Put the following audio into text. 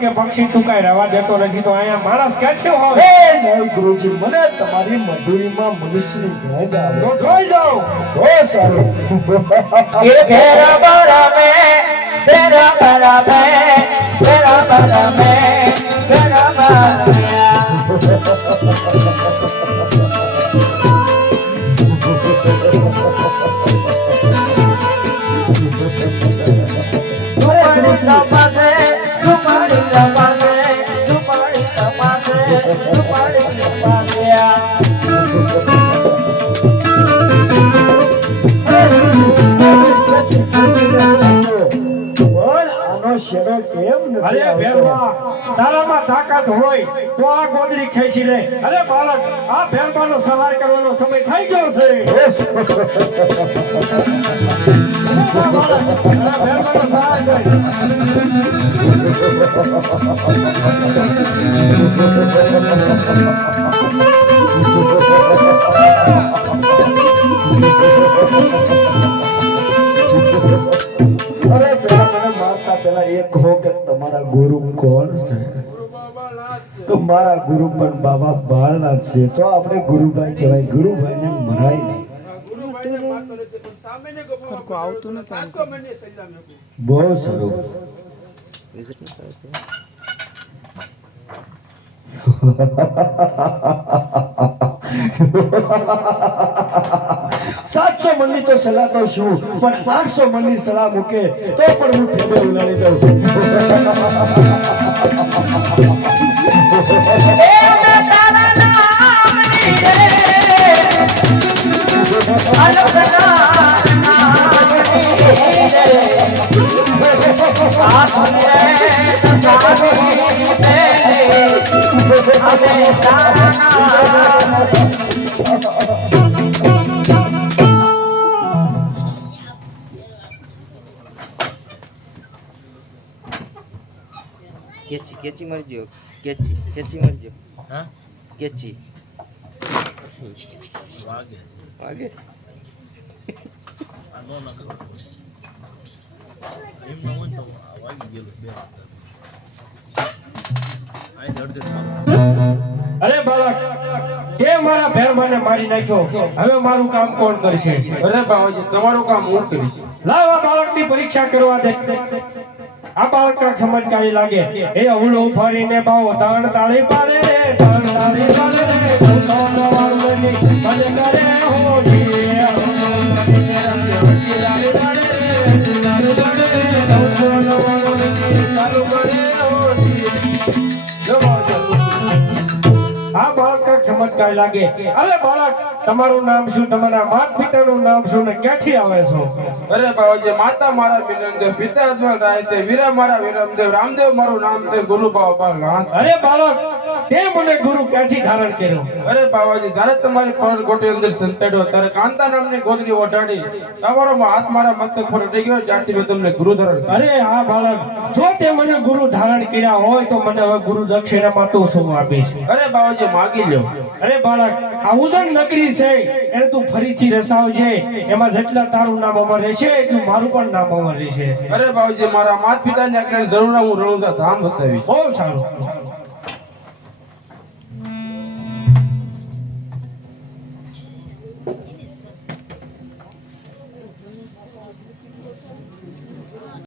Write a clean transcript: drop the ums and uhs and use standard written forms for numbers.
કે પક્ષી તું કાંઈ રવા દેતો નથી તો અહીંયા માણસ ક્યાંથી હોય? એ નહીં ગુરુજી, મને તમારી મધુરીમાં મનુષ્યની ગંધ આવે. તો જોઈ જાઓ. બહુ સારું. ये तेरा बड़ा में तेरा बड़ा में तेरा बड़ा में तेरा बड़ा બોલ, આનો શેરો કેમ નથી અરે આવતો? ભેરવા, તારામાં તાકાત હોય તો આ ગોદડી ખેંચી લે. અરે બાળક, આ ભેરવાનો સહાર કરવાનો સમય થઈ ગયો છે. આ બાળક, આ ભેરવાનો સહાર કર. અરે પેલા મને મારતા પેલા એક કહો કે તમારા ગુરુ કોણ છે? તો મારા ગુરુ પણ બાબા બાળનાથ છે. તો આપણે ગુરુભાઈ કહેવાય. ગુરુભાઈને મરાય નહીં. બહુ સારું. સાતસો મણની તો સલાહ તો શું, પણ 500 મણની સલાહ મૂકે તો પણ હું ઠેબે ઉલાડી દઉં. કેચી કેચી મરજો કેચી કેચી મરજો હા કેચી વાગે વાગે આનો નખો એમ ન હોય તો વાગી ગયેલો બે આઈ દર્દ અરે બાળક, તે મારા ભેરમાને મારી નાખ્યો. હવે મારું કામ કોણ કરશે? અરે બાવાજી, તમારું કામ હું કરીશ. લાવ આ બાળકની પરીક્ષા કરવા દે. આ બાળક કાંઈક સમજદારી લાગે. એ અવળો ફરીને બાવો તાણ તાળી પાડે રે, તાણ તાળી પાડે રે, ભૂતોનો વાળુની ભલે કરે હોજી. તાળી પાડે રે, તાળી પાડે રે, ભૂતોનો વાળુની ચાલુ કરે હોજી. જો બાળક, આ બાળક કાંઈક સમજદારી લાગે. અરે બાળક, તમારું નામ શું? તમારા માતા પિતાનું નામ શું ને ક્યાંથી આવે છો? અરે બાવાજી, માતા મારા મિલનદેવ, પિતા અજમલ રાય છે, વીરા મારા વિરમદેવ, રામદેવ મારું નામ છે, ગુરુ બાબા. અરે બાળક, તે મને ગુરુ ક્યાંથી ધારણ કર્યો? અરે બાવાજી, જ્યારે તમારી ફળ ગોટી અંદર સંતાડ્યો ત્યારે કાંતા નામની ગોદડી ઓઢાડી તમારો હાથ મારા મસ્તક પર અડી ગયો, ત્યારથી મેં તમને ગુરુ ધારણ કર્યો. અરે હા બાળક, જો તે મને ગુરુ ધારણ કર્યા હોય તો મને હવે ગુરુ દક્ષિણામાં તું શું આપીશ? અરે બાવાજી, માગી લ્યો. અરે બાળક, આ ઉજણ નગરી છે એને તું ફરીથી રસાવજે. એમાં જેટલા તારું નામ અમર રહેશે એટલું મારું પણ નામ અમર રહેશે. અરે બાવાજી, મારા માતા પિતાની આજ્ઞાની જરૂર હું રણુજા ધામ વસાવીશ. બહુ સારું.